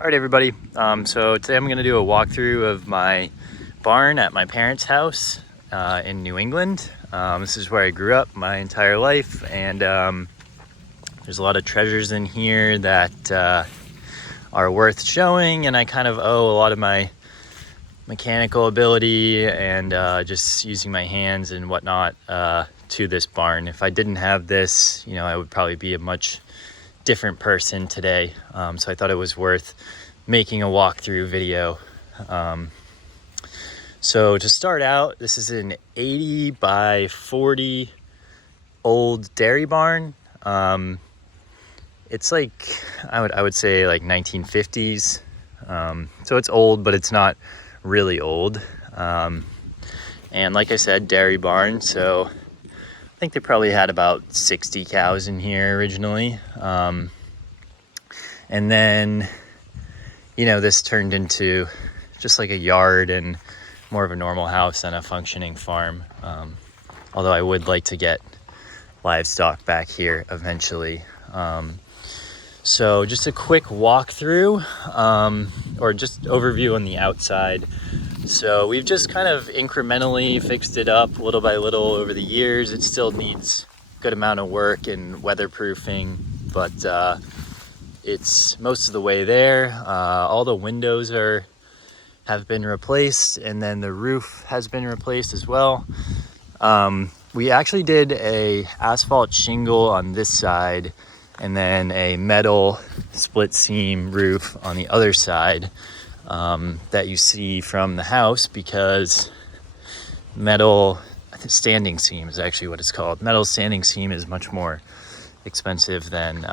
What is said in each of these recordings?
All right, everybody. So today I'm going to do a walkthrough of my barn at my parents' house in New England. This is where I grew up my entire life, and there's a lot of treasures in here that are worth showing, and I kind of owe a lot of my mechanical ability and just using my hands and whatnot to this barn. If I didn't have this, I would probably be a much different person today. So I thought it was worth making a walkthrough video. So to start out, this is an 80 by 40 old dairy barn. It's like, I would say like 1950s. So it's old, but it's not really old. And like I said, dairy barn. So I think they probably had about 60 cows in here originally. And then, this turned into just like a yard and more of a normal house than a functioning farm. Although I would like to get livestock back here eventually. So just a quick walkthrough, or just overview on the outside. So we've just kind of incrementally fixed it up little by little over the years. It still needs a good amount of work and weatherproofing, but it's most of the way there. All the windows have been replaced, and then the roof has been replaced as well. We actually did a asphalt shingle on this side, and then a metal split seam roof on the other side. That you see from the house, because metal standing seam is actually what it's called. Metal standing seam is much more expensive than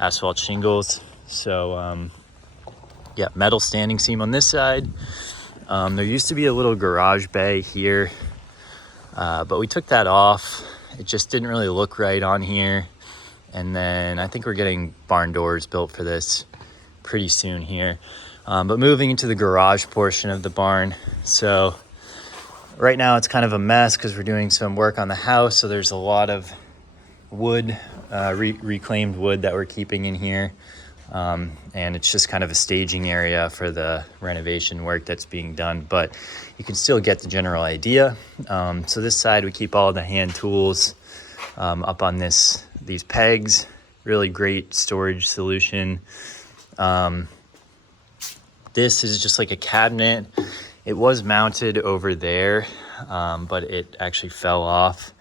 asphalt shingles. So yeah, metal standing seam on this side. There used to be a little garage bay here, but we took that off. It just didn't really look right on here. And then I think we're getting barn doors built for this pretty soon here. But moving into the garage portion of the barn. So right now it's kind of a mess because we're doing some work on the house. So there's a lot of wood, reclaimed wood that we're keeping in here. And it's just kind of a staging area for the renovation work that's being done. But you can still get the general idea. So this side, we keep all the hand tools up on these pegs. Really great storage solution. This is just like a cabinet. It was mounted over there, but it actually fell off.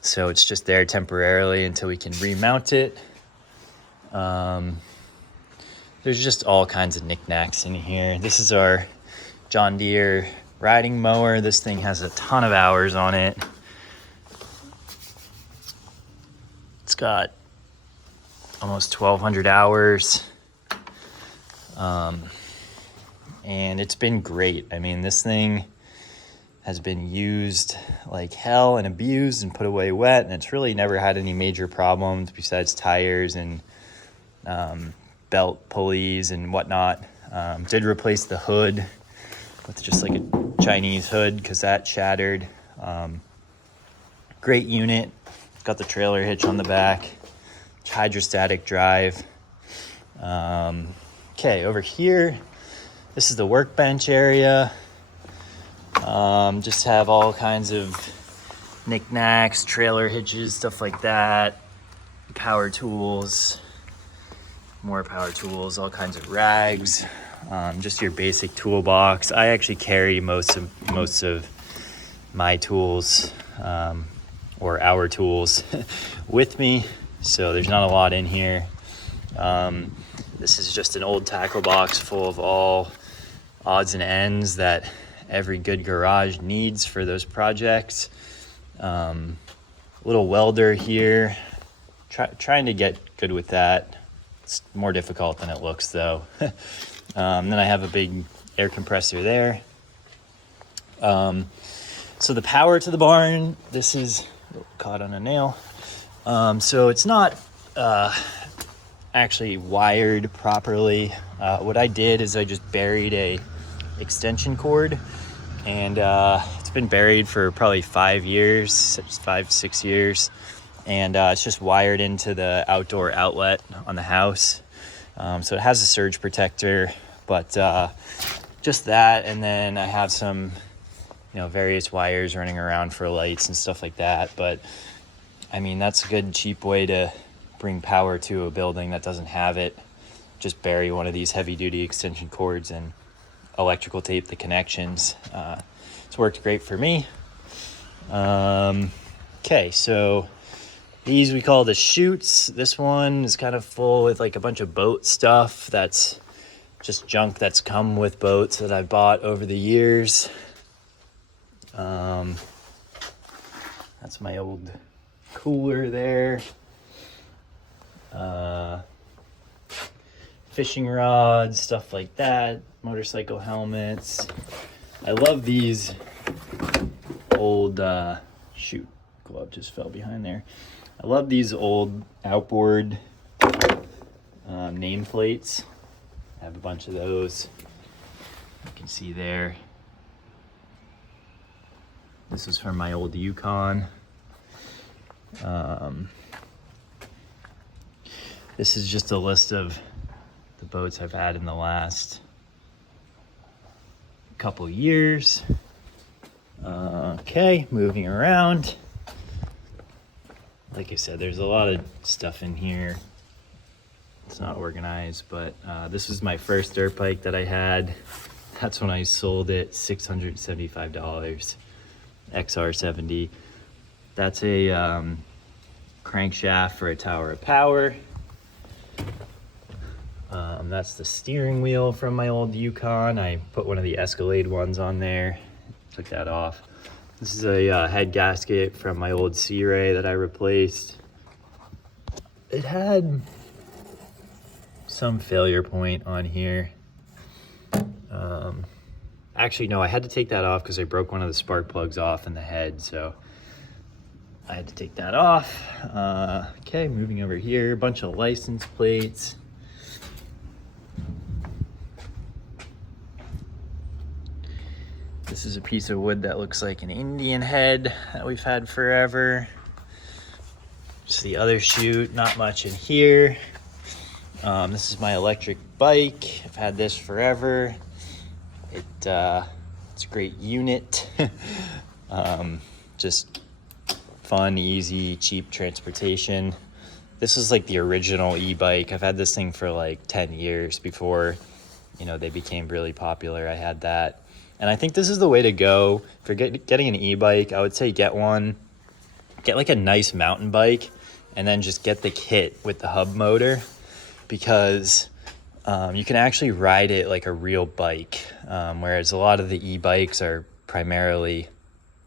So it's just there temporarily until we can remount it. There's just all kinds of knickknacks in here. This is our John Deere riding mower. This thing has a ton of hours on it. It's got almost 1,200 hours. And it's been great. I mean, this thing has been used like hell and abused and put away wet, and it's really never had any major problems besides tires and belt pulleys and whatnot. Did replace the hood with just like a Chinese hood because that shattered. Great unit. Got the trailer hitch on the back. Hydrostatic drive. Okay, over here, this is the workbench area. Just have all kinds of knickknacks, trailer hitches, stuff like that. Power tools, more power tools, all kinds of rags. Just your basic toolbox. I actually carry most of my tools, or our tools with me. So there's not a lot in here. This is just an old tackle box full of all odds and ends that every good garage needs for those projects. Little welder here. Trying to get good with that. It's more difficult than it looks though. Then I have a big air compressor there. So the power to the barn, this is caught on a nail. So it's not actually wired properly. What I did is I just buried a extension cord, and it's been buried for probably 5 years, 5-6 years, and it's just wired into the outdoor outlet on the house. So it has a surge protector, but just that. And then I have some, various wires running around for lights and stuff like that. But I mean, that's a good cheap way to bring power to a building that doesn't have it. Just bury one of these heavy duty extension cords and electrical tape the connections. It's worked great for me. Okay, so these we call the chutes. This one is kind of full with like a bunch of boat stuff. That's just junk that's come with boats that I've bought over the years. That's my old cooler there. Fishing rods, stuff like that, motorcycle helmets. I love these old, shoot, glove just fell behind there. I love these old outboard nameplates. I have a bunch of those. You can see there. This is from my old Yukon. This is just a list of the boats I've had in the last couple years. Okay, moving around. Like I said, there's a lot of stuff in here. It's not organized, but this was my first dirt bike that I had. That's when I sold it, $675, XR70. That's a crankshaft for a Tower of Power. That's the steering wheel from my old Yukon. I put one of the Escalade ones on there, took that off. This is a head gasket from my old Sea Ray that I replaced. It had some failure point on here. Actually, no, I had to take that off because I broke one of the spark plugs off in the head, so I had to take that off. Okay, moving over here, a bunch of license plates. This is a piece of wood that looks like an Indian head that we've had forever. Just the other chute, not much in here. This is my electric bike. I've had this forever. It's a great unit. Just fun, easy, cheap transportation. This is like the original e-bike. I've had this thing for like 10 years before, they became really popular. I had that. And I think this is the way to go. For getting an e-bike, I would say get like a nice mountain bike and then just get the kit with the hub motor, because you can actually ride it like a real bike. Whereas a lot of the e-bikes are primarily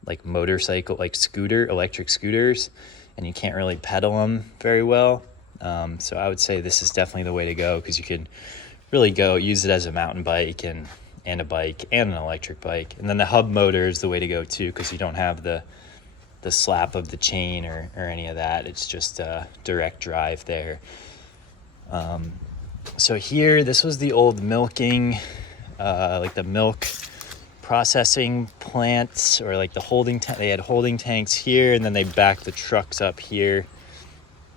like motorcycle, like electric scooters, and you can't really pedal them very well. So I would say this is definitely the way to go, because you can really use it as a mountain bike and a bike and an electric bike. And then the hub motor is the way to go too, because you don't have the slap of the chain or any of that. It's just a direct drive there. So here, this was the old milking, like the milk processing plants, or like the holding tank. They had holding tanks here, and then they backed the trucks up here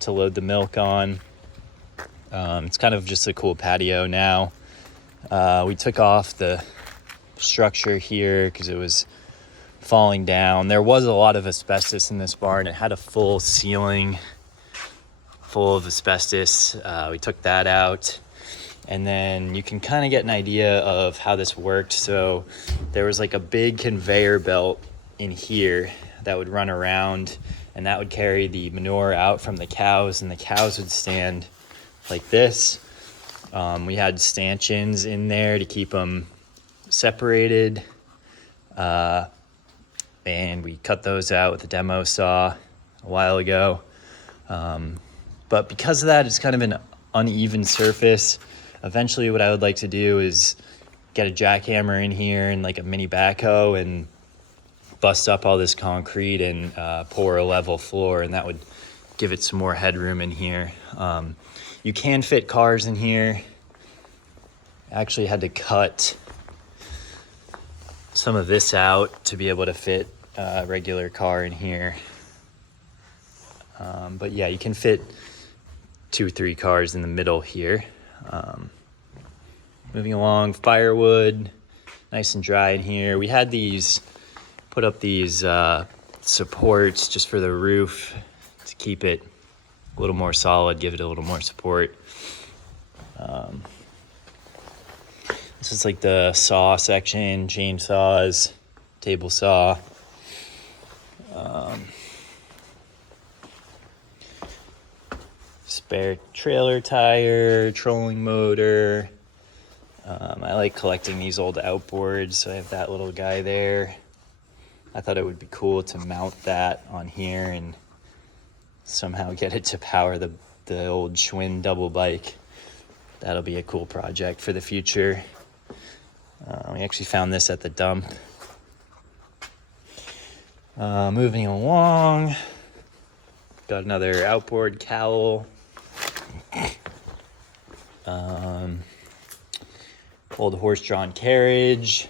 to load the milk on. It's kind of just a cool patio now. We took off the structure here because it was falling down. There was a lot of asbestos in this barn. It had a full ceiling full of asbestos. We took that out, and then you can kind of get an idea of how this worked. So there was like a big conveyor belt in here that would run around, and that would carry the manure out from the cows, and the cows would stand like this. We had stanchions in there to keep them separated, and we cut those out with a demo saw a while ago. But because of that, it's kind of an uneven surface. Eventually what I would like to do is get a jackhammer in here and like a mini backhoe and bust up all this concrete and pour a level floor, and that would give it some more headroom in here. You can fit cars in here. I actually had to cut some of this out to be able to fit a regular car in here. But yeah, you can fit 2-3 cars in the middle here. Moving along, firewood, nice and dry in here. We had put up these supports just for the roof to keep it a little more solid, give it a little more support. This is like the saw section, chainsaws, table saw. Spare trailer tire, trolling motor. I like collecting these old outboards, so I have that little guy there. I thought it would be cool to mount that on here and somehow get it to power the old Schwinn double bike. That'll be a cool project for the future. We actually found this at the dump. Moving along, got another outboard cowl. Old horse-drawn carriage.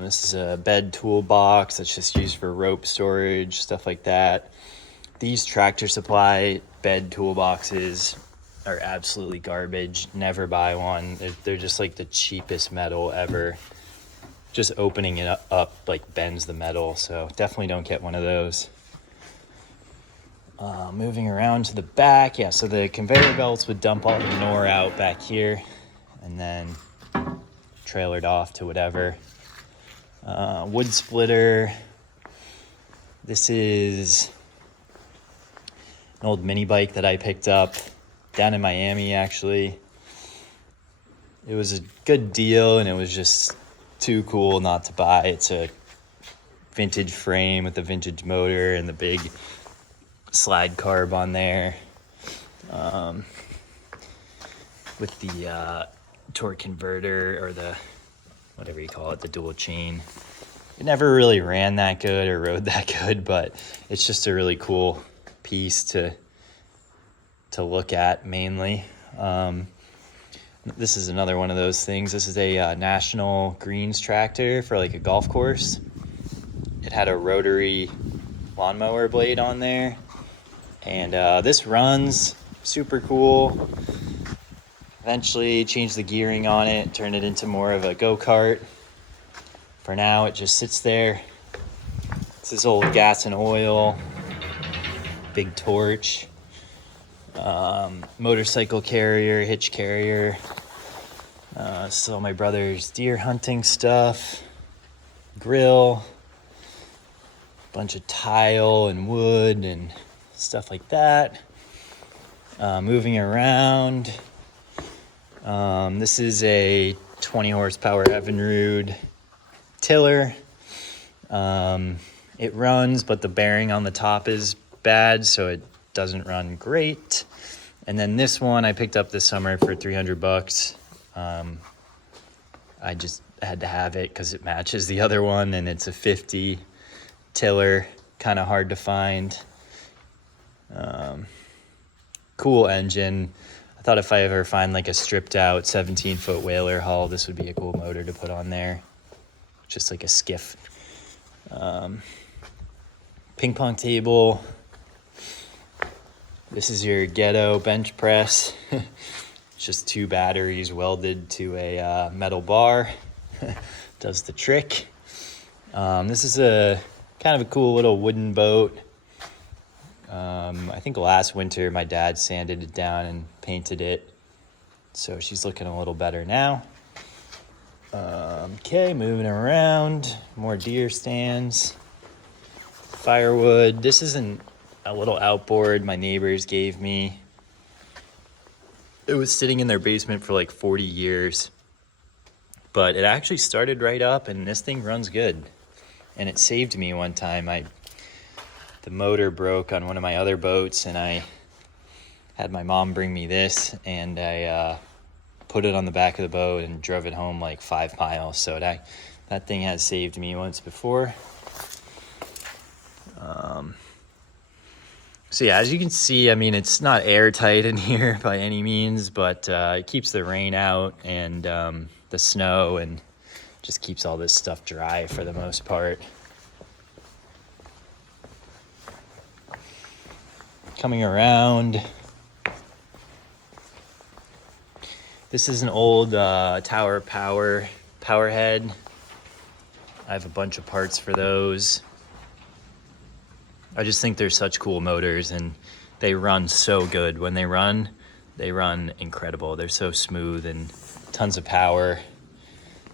This is a bed toolbox that's just used for rope storage, stuff like that. These Tractor Supply bed toolboxes are absolutely garbage. Never buy one. They're just like the cheapest metal ever. Just opening it up like bends the metal, so definitely don't get one of those. Moving around to the back, yeah, so the conveyor belts would dump all the manure out back here and then trailered off to whatever. Wood splitter. This is an old mini bike that I picked up down in Miami, actually. It was a good deal and it was just too cool not to buy. It's a vintage frame with a vintage motor and the big slide carb on there, with the torque converter, or the whatever you call it, the dual chain. It never really ran that good or rode that good, but it's just a really cool piece to look at mainly. This is another one of those things. This is a National Greens tractor for like a golf course. It had a rotary lawnmower blade on there. And this runs super cool. Eventually changed the gearing on it, turned it into more of a go-kart. For now, it just sits there. It's this old gas and oil, big torch, motorcycle carrier, hitch carrier. So my brother's deer hunting stuff, grill, bunch of tile and wood and stuff like that. Moving around. This is a 20 horsepower Evinrude tiller. It runs, but the bearing on the top is bad, so it doesn't run great. And then this one I picked up this summer for $300. I just had to have it because it matches the other one, and it's a 50 tiller, kind of hard to find. Cool engine. I thought if I ever find like a stripped out 17-foot Whaler hull, this would be a cool motor to put on there. Just like a skiff. Ping pong table. This is your ghetto bench press. It's just 2 batteries welded to a metal bar. Does the trick. This is a kind of a cool little wooden boat. I think last winter my dad sanded it down and painted it, so she's looking a little better now. Okay, moving around, more deer stands, firewood. This isn't a little outboard my neighbors gave me. It was sitting in their basement for like 40 years, but it actually started right up, and this thing runs good. And it saved me one time. The motor broke on one of my other boats, and I had my mom bring me this, and I put it on the back of the boat and drove it home like 5 miles. So that thing has saved me once before. So yeah, as you can see, I mean, it's not airtight in here by any means, but it keeps the rain out and the snow, and just keeps all this stuff dry for the most part. Coming around, This is an old Tower power head. I have a bunch of parts for those. I just think they're such cool motors, and they run so good. When they run incredible. They're so smooth and tons of power.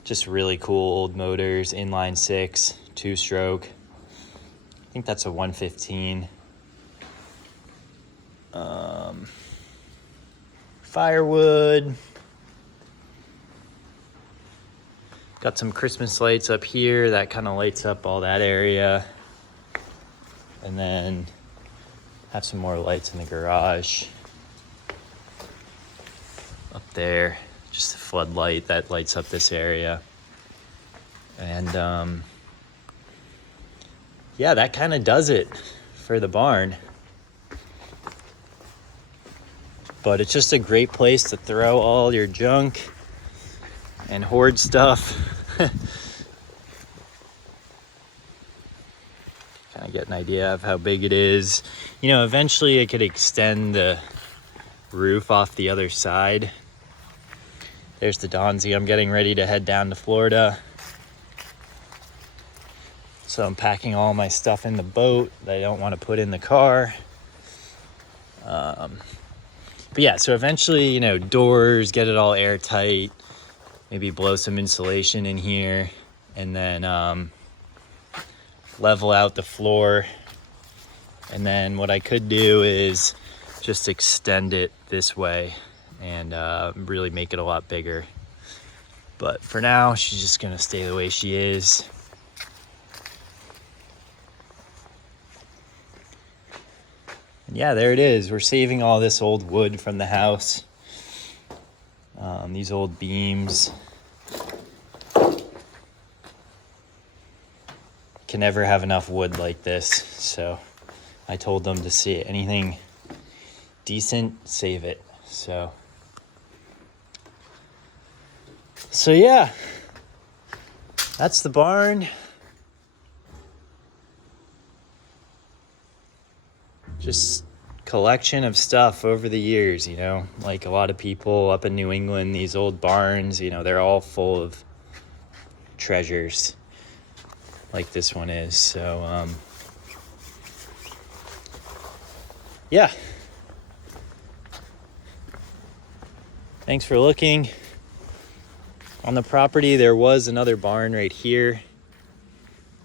Just really cool old motors, inline 6, 2-stroke. I think that's a 115. Firewood. Got some Christmas lights up here that kind of lights up all that area. And then have some more lights in the garage. Up there, just a floodlight that lights up this area. And yeah, that kind of does it for the barn. But it's just a great place to throw all your junk and hoard stuff. Kind of get an idea of how big it is. You know, eventually I could extend the roof off the other side. There's the Donzi. I'm getting ready to head down to Florida. So I'm packing all my stuff in the boat that I don't want to put in the car. But yeah, so eventually, you know, doors, get it all airtight, maybe blow some insulation in here, and then level out the floor. And then what I could do is just extend it this way and really make it a lot bigger. But for now, she's just gonna stay the way she is. And yeah, there it is. We're saving all this old wood from the house. These old beams. Can never have enough wood like this. So I told them to see anything decent, save it. So yeah, that's the barn. Just collection of stuff over the years, you know, like a lot of people up in New England, these old barns, you know, they're all full of treasures like this one is. So yeah, thanks for looking. On the property there was another barn right here,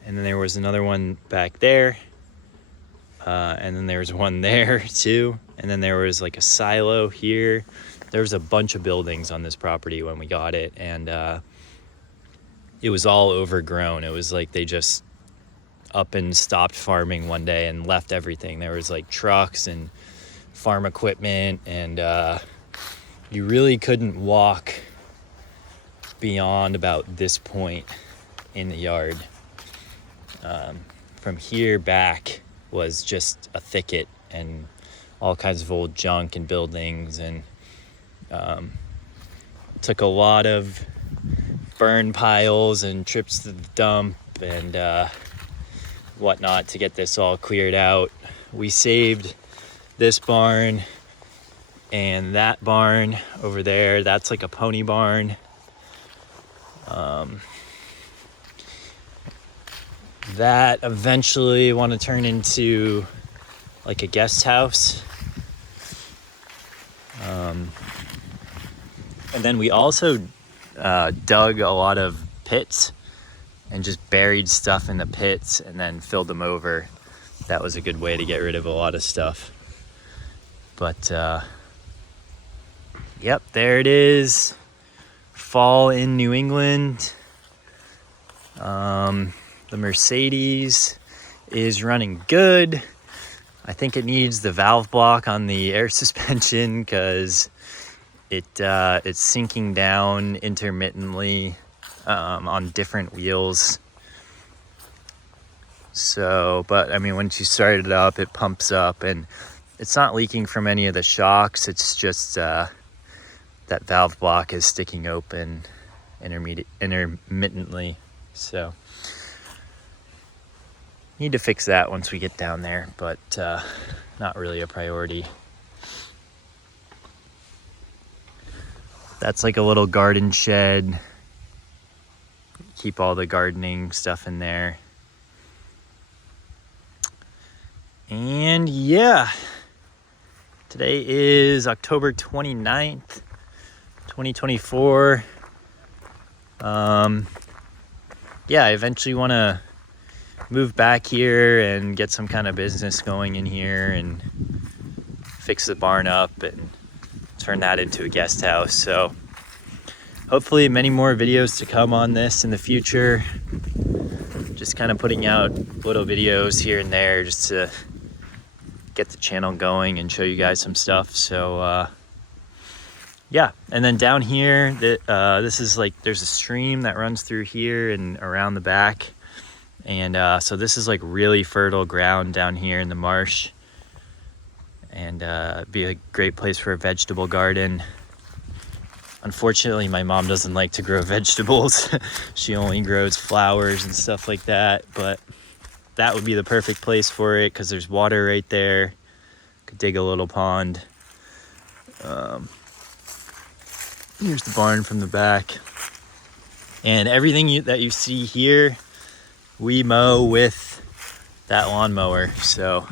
and then there was another one back there. And then there was one there too. And then there was like a silo here. There was a bunch of buildings on this property when we got it. And it was all overgrown. It was like they just up and stopped farming one day and left everything. There was like trucks and farm equipment. And you really couldn't walk beyond about this point in the yard. From here back was just a thicket and all kinds of old junk and buildings, and took a lot of burn piles and trips to the dump and whatnot to get this all cleared out. We saved this barn and that barn over there. That's like a pony barn. That eventually want to turn into like a guest house. And then we also dug a lot of pits and just buried stuff in the pits and then filled them over. That was a good way to get rid of a lot of stuff. But yep, there it is. Fall in New England. The Mercedes is running good. I think it needs the valve block on the air suspension because it's sinking down intermittently on different wheels. So, but I mean, once you start it up, it pumps up, and it's not leaking from any of the shocks. It's just that valve block is sticking open intermittently. So need to fix that once we get down there, but not really a priority. That's like a little garden shed. Keep all the gardening stuff in there. And yeah, today is October 29th, 2024. Yeah, I eventually want to move back here and get some kind of business going in here and fix the barn up and turn that into a guest house. So hopefully many more videos to come on this in the future. Just kind of putting out little videos here and there just to get the channel going and show you guys some stuff. So yeah, and then down here, this is like, there's a stream that runs through here and around the back. And so this is like really fertile ground down here in the marsh. And be a great place for a vegetable garden. Unfortunately, my mom doesn't like to grow vegetables. She only grows flowers and stuff like that. But that would be the perfect place for it because there's water right there. Could dig a little pond. Here's the barn from the back. And everything that you see here, we mow with that lawnmower. So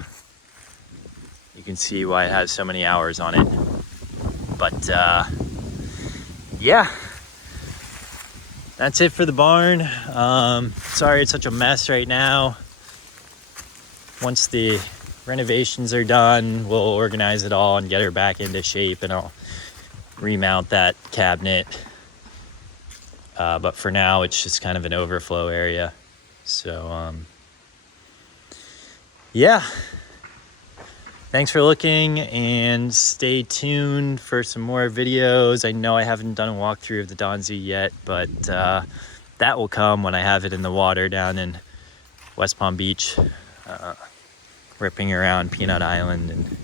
you can see why it has so many hours on it. But yeah, that's it for the barn. Sorry it's such a mess right now. Once the renovations are done, we'll organize it all and get her back into shape, and I'll remount that cabinet. But for now, it's just kind of an overflow area. So yeah, thanks for looking, and stay tuned for some more videos. I know I haven't done a walkthrough of the Donzi yet, but that will come when I have it in the water down in West Palm Beach, ripping around Peanut Island and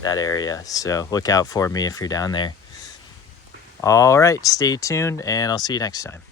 that area. So look out for me if you're down there. All right, stay tuned, and I'll see you next time.